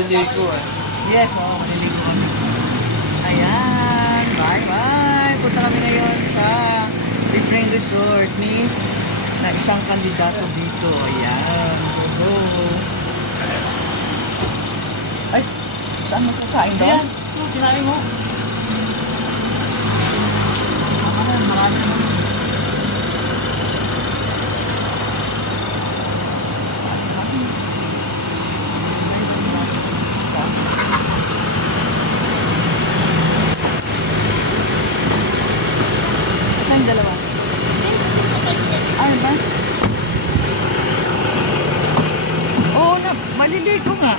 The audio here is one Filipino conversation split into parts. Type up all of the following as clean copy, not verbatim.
maliligo eh. Yes, oo, maliligo kami. Ayan, bye-bye. Punta kami ngayon sa libreng resort ni na isang kandidato dito. Ayan, go. Ay, saan mo kakain doon? Ayan, kinain mo. Marami naman. Saan dalawa? Ay ba? Oo na, maliligo nga.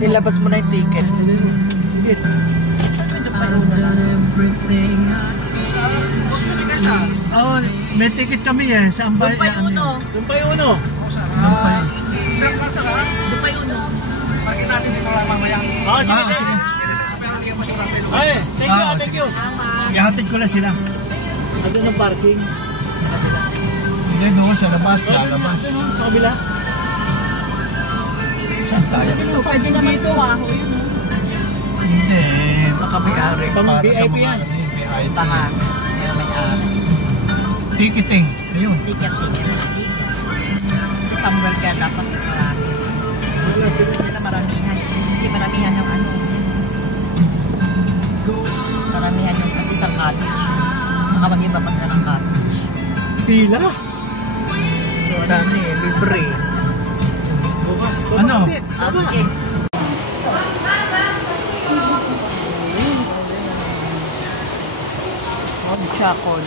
Ilabas mo na yung ticket. Oh, may ticket kami eh. Saan ba? Dumpay Uno. Dumpay Uno. Dumpay Uno. Parking natin dito lang mamaya. Oh, sige. Ay, thank you. Ihatid ko lang sila. Ano ng parking? Hindi doon sa labas. Lalabas. Sa kabila. Saan tayo? Pwede naman ito Hindi. Makamayari. Pang VIP yan. Tanga. May-ari. Ticketing. Ayun. Ticket. Si Samuel kaya dapat marami. Nila maramihan. Hindi maramihan yung ano. Maramihan yung kasi sa cottage. Baka mag-iba pa sila ng cottage. Pila? Marami, libre. Ano? Okay. Chacol.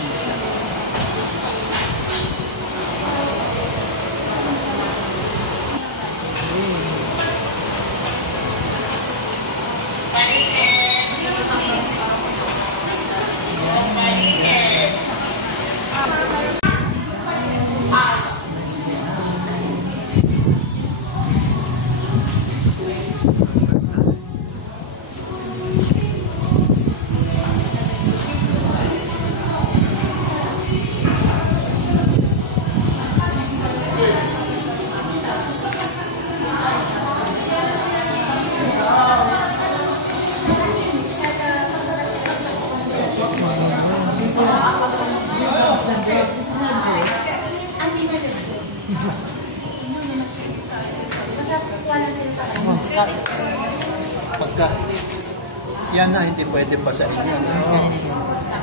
Pagka yan na, hindi pwede basahin yan.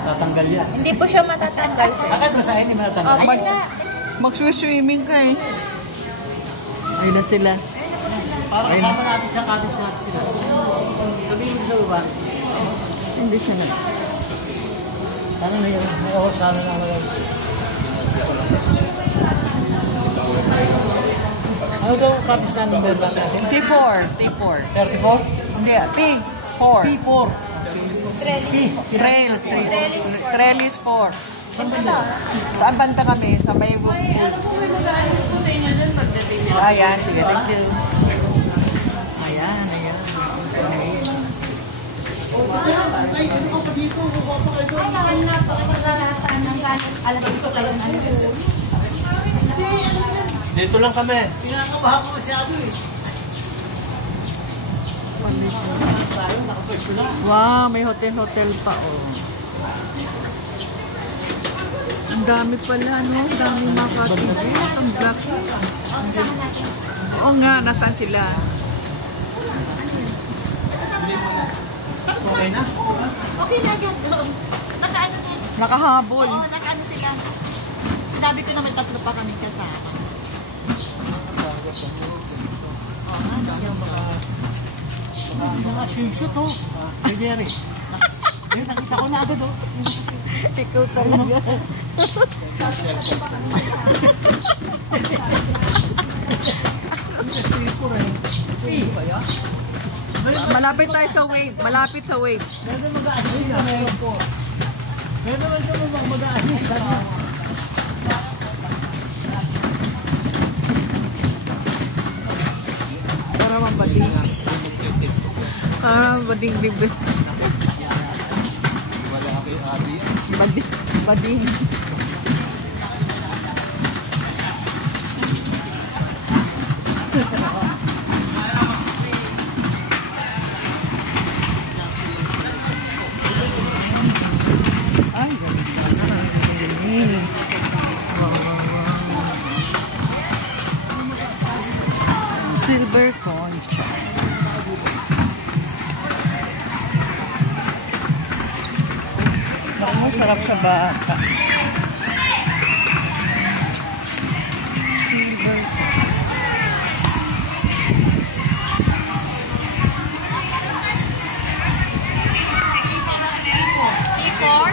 Tatanggal yan. Hindi po siya matatanggal, sir. Bakit basahin hindi matatanggal? Mag-swimming ka eh. Ayun na sila. Para kasama natin sa cottage natin sila. Sabihin mo sa baba. Hindi siya na. Sana may sana na lang. Ano daw ang cottage na number ba natin? T4. 34? Hindi, T4. P4. Trellis 4. Saan banda kami? Sa may Ay, ano po may mag-aalis po sa inyo dun pagdating niyo? Ayan, sige, thank you. Ayan. Ay, nakanap po kita kalatan ng alas 5 kayo na. Dito lang kami. Pinakabahan ko masyado eh. Wow, may hotel pa oh. Ang dami pala, no? Ang dami mga cottages. Ang black. Oo nga, nasaan sila? Okay na? Okay na yan. Nakaano na. Nakahabol. Oo, nakaano sila. Sinabi ko naman 3 pa kami kasama. Mga swimsuit oh. Pwede rin. Ayun, nakita ko na agad oh. Ikaw talaga. Malapit tayo sa wave. Malapit sa wave. Pwede mag-assist na meron po. Pwede naman ito mag-assist. Para mabading. Para mabading libre. Bading. Bading. Ay, galing. Silver concha. Naku, sarap sa bata. Silver T4?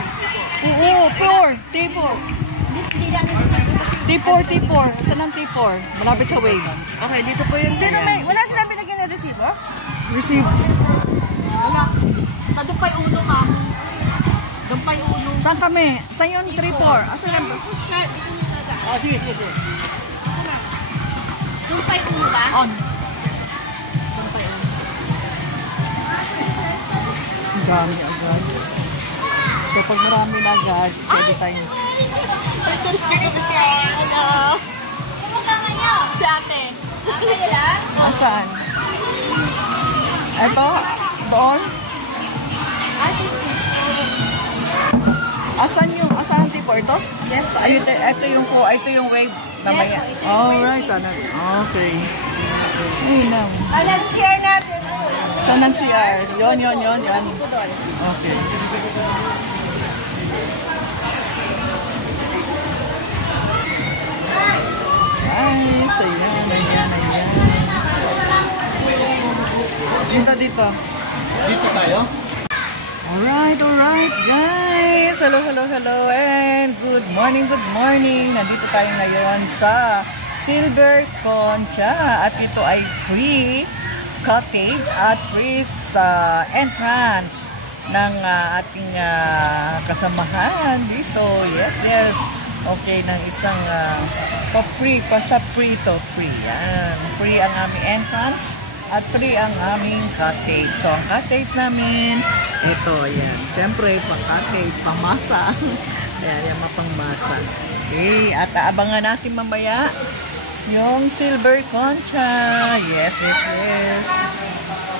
Oo, pure. T4. T4, T4. Saan ang T4? Malapit sa wave. Okay, dito po yung... Pero may... Wala silang binigyan na resibo? Receive. Wala. Sa Dumpay Uno, ma'am. Dumpay Uno. Saan kami? Saan yung 3-4? Asan ang... Sige. Dumpay Uno ba? On. Ang dami agad. So pag marami na agad, pwede tayo. Hello. Si ate. Kayo lang? Asaan? Ito? Doon? Asan ang tipo? Ito? Yes po. Ayun, ito yung wave. Mamaya. Yes po, ito yung wave. Alright, sana. Okay. Ayun lang. Alam, share natin. Saan ang CR? Yon. Ito doon. Okay. Guys, ayan. Dito. Dito tayo? Alright, guys. Hello, and good morning. Nandito tayo ngayon sa Silver Concha at ito ay free cottage at free sa entrance ng ating kasamahan dito. Yes. Okay, ng isang free, basta free to free. Yan. Free ang aming entrance at free ang aming cottage. So, ang cottage namin, ito, yan. Siyempre, pang-cottage, pang-masa. Yan, mapang-masa. Okay, at abangan natin mamaya yung Silver Concha. Yes.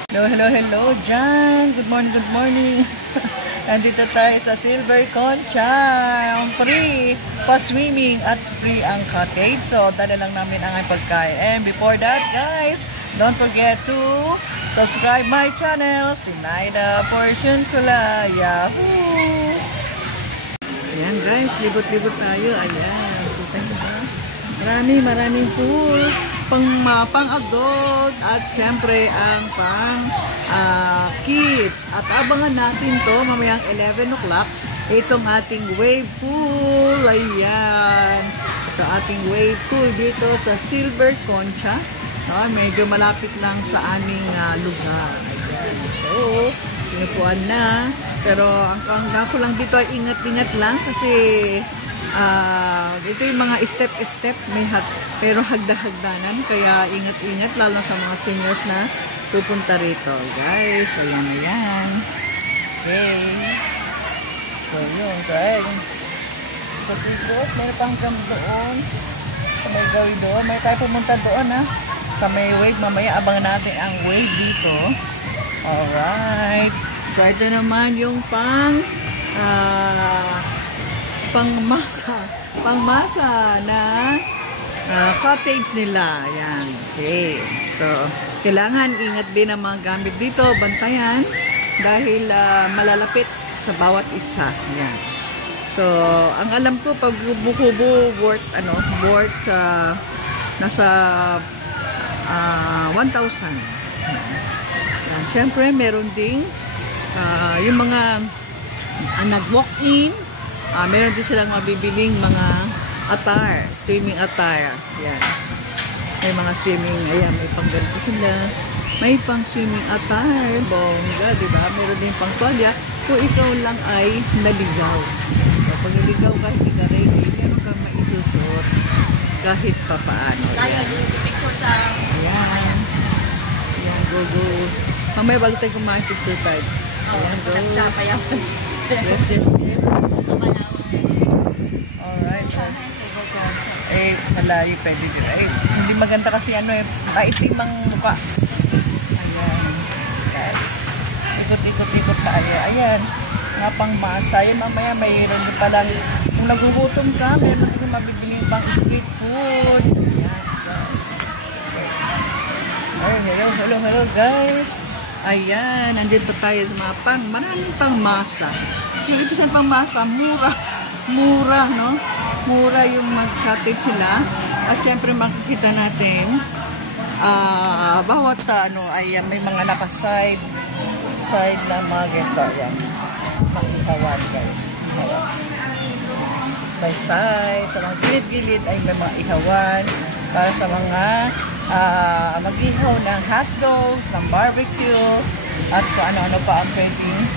Hello dyan. Good morning. Nandito tayo sa Silver Concha. Free pa-swimming at free ang cottage. So, dala lang namin ang pagkain. And before that, guys, don't forget to subscribe my channel, Sinaida Portion Kula. Yahoo! Ayan guys, libot-libot tayo. Ayan, kita nyo ba? Maraming tools. Pang-adult at syempre ang kids. At abangan natin to mamayang 11 o'clock. Itong ating wave pool. Ayan. Ito ating wave pool dito sa Silver Concha. Medyo malapit lang sa aming lugar. Ayan. So, pinupuan na. Pero ang ako lang dito ay ingat-ingat lang kasi ito yung mga step-step pero hagda-hagdanan. Kaya ingat-ingat lalo sa mga seniors na pupunta rito. Guys, ayan. Okay. So, yun. Kaya sa tigot, may pang doon. Sa may gawin doon. May tayo pumunta doon sa may wave. Mamaya abangan natin ang wave dito. Alright. So, ito naman yung pangmasa na cottage nila. Ayan. Okay. So, kailangan ingat din ang mga gamit dito. Bantayan dahil malalapit sa bawat isa. Ayan. So, ang alam ko, pag bukubo worth nasa 1,000. Ayan. Siyempre, meron ding yung mga nag-walk-in. Meron din silang mabibiling mga attire, swimming attire. Yan. May mga swimming, ayan, may pang ganito sila. May pang swimming attire, bongga, di ba? Meron din pang tuwalya kung ikaw lang ay naligaw. So, pag naligaw ka, hindi ka ready, meron kang maisusot kahit pa paano. Kaya picture sa... Ayan. Ayan, go, go. Mamaya bago tayo kumain, picture time. Ayan, go. Sa payaman. Yes, yes, yes. Alright. Malayo pwede dyan. Hindi maganda kasi maitim ang mukha. Ayan. Guys. Ikot-ikot-ikot tayo. Ayan. Nga pang masa. Ayan, mamaya mayroon din palang kung nagugutom ka, meron din mabibiling pang street food. Ayan, guys. Ay, hello, guys. Ayan, nandito tayo sa mga maraming pang masa. Yung ito sa pang masa, mura, no? Mura yung mag-cottage sila. At syempre makikita natin bawat ay may mga naka-side na mga ganito. Ayan. Makihawan, guys. By side, sa mga gilid-gilid ay may mga ihawan para sa mga mag-ihaw ng hotdogs, ng barbecue, at kung ano-ano pa ang pwedeng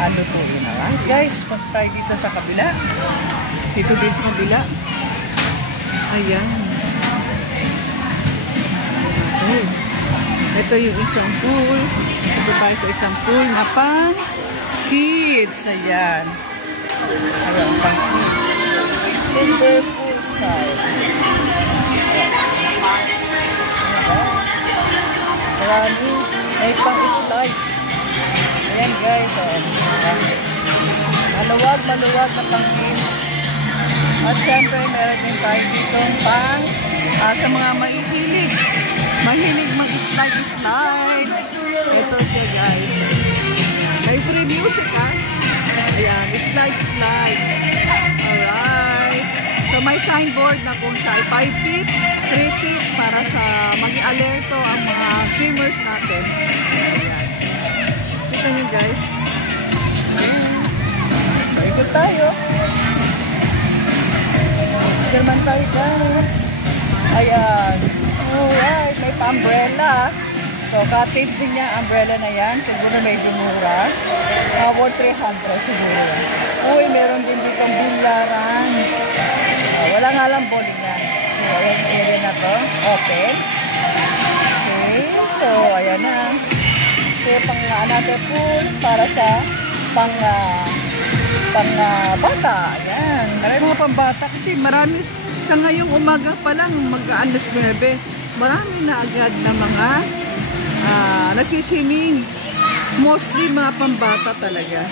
lutuin na. Guys, punta tayo dito sa kabila. Dito din sa kabila. Ayan. Okay. Ito yung isang pool. Ito tayo sa isang pool na pang kids. Ayan. Ayan, pang kids. Silver pool side. Marami. May pang slides. Ayan guys. Maluwag na pang kids. At syempre, meron din tayo dito pang sa mga mahilig mag-slide. Ito siya guys. May free music ha. Ayan, slide. Alright. So may signboard na kung sa 5 feet, 3 feet para sa maging alerto ang mga swimmers natin. Ayan. Kita nyo guys. Ayan. Ikot tayo. German tayo guys. Ayan. Alright, may pa-umbrella. So, cottage din niya, umbrella na yan. Siguro may dumura. About 300 siguro. Uy, meron din dito ang bilyaran. Wala nga lang bowling yan. So, ayan yung area na to. Open. Okay. So, ayan na. So, pang-another pool para sa bata. Ayan. Marami mga pang-bata kasi marami sa ngayong umaga pa lang mag-alas 9. Marami na agad na mga nagsiswimming. Mostly mga pambata talaga.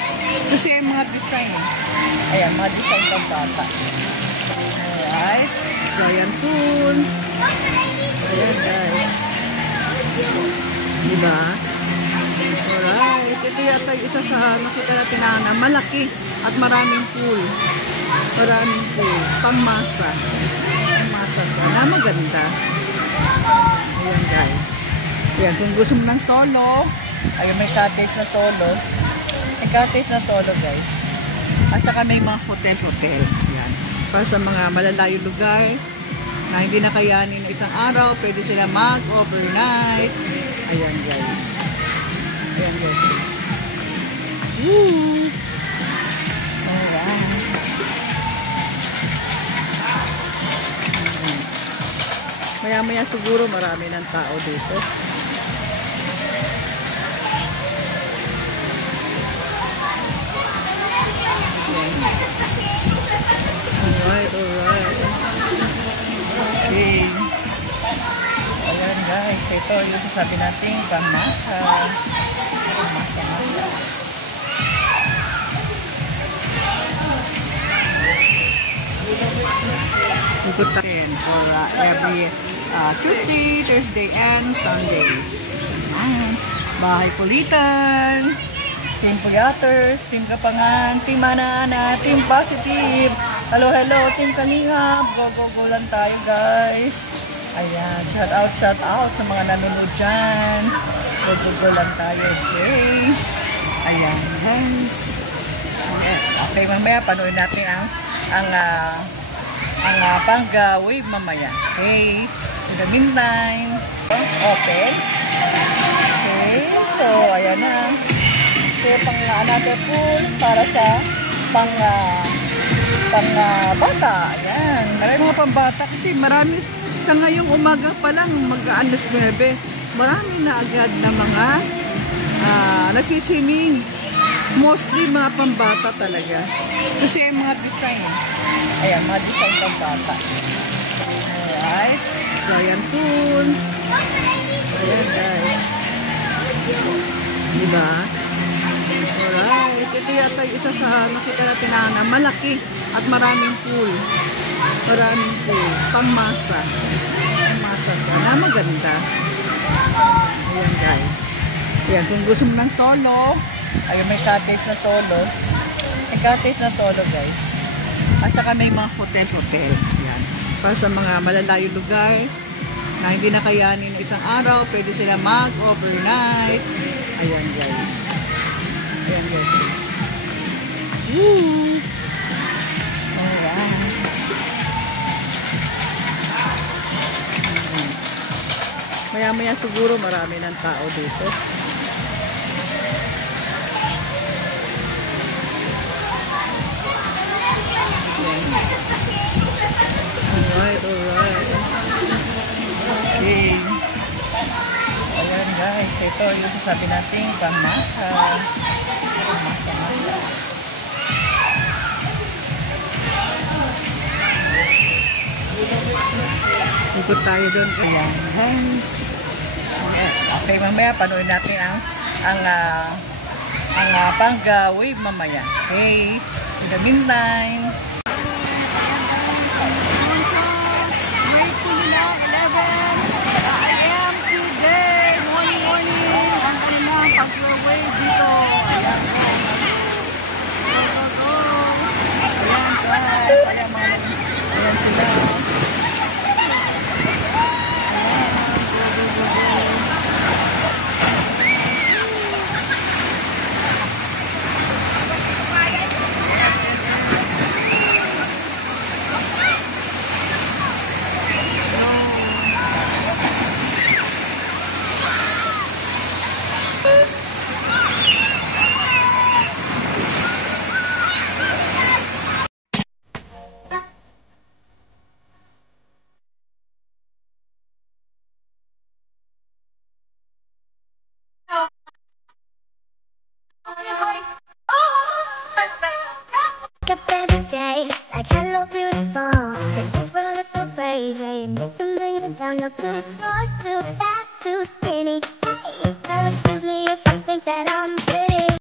Kasi yung mga design. Ayan, mga design pambata. Alright. So, ayan pool. Ayan guys. Diba? Alright. Ito yata yung isa sa nakita natin na malaki at maraming pool. Maraming pool. Pangmasa. Pangmasa. So, na maganda. Ayan guys. Ayan, kung gusto mo ng solo, ayun may cottage na solo. May cottage na solo guys. At saka may mga hotel-hotel. Ayan. Para sa mga malalayong lugar na hindi nakayanin na isang araw, pwede sila mag-overnight. Ayan guys. Ayan guys. Woo! Alright. Maya-maya siguro marami ng tao dito. Alright. Okay. Ayan guys, ito yung sasabi natin pangmasa. Pangmasa. Ikot tayo for every Tuesday, Thursday, and Sundays. Bahay Pulitan, Team Pulyaters, Team Kapangan, Team Ana-Ana, Team Positive. Hello, Team Kalingap. Go lang tayo guys. Ayan, shout out sa mga nanonood dyan. Go lang tayo, okay? Ayan guys. Yes, okay, mamaya panoorin natin ang pang-wave mamaya. Okay? In the meantime, open. Okay, so ayan na. So another pool para sa bata. Ayan. Marami mga pambata kasi marami sa ngayong umaga pa lang mag-alas 9. Marami na agad na mga nagsiswimming. Mostly mga pambata talaga. Kasi mga design. Ayan, mga design pambata. Alright. So ayan pool. Ayan guys. Diba? Alright. Ito yata yung isa sa nakita natin na malaki at maraming pool. Maraming pool. Pangmasa. Pangmasa siya. Na maganda. Ayan guys. Ayan. Kung gusto mo ng solo, ayun may cottage na solo. May cottage na solo guys. At saka may mga hotel-hotel. Ayan. Para sa mga malalayong lugar na hindi nakayanin ng isang araw, pwede sila mag-overnight. Ayan guys. Ayan guys. Woo! Alright. Maya-maya siguro marami ng tao dito. Alright, alright. Okay. Ayan guys, ito yung sasabi natin pangmasa. Pangmasa-masa. Ikot tayo doon. Ayan guys. Yes, okay mamaya panoorin natin ang pang-wave mamaya. Okay. In the meantime, like hello beautiful, this is where it's so crazy. Make a million down your good, not too fat, too skinny. Hey, excuse me if you think that I'm pretty.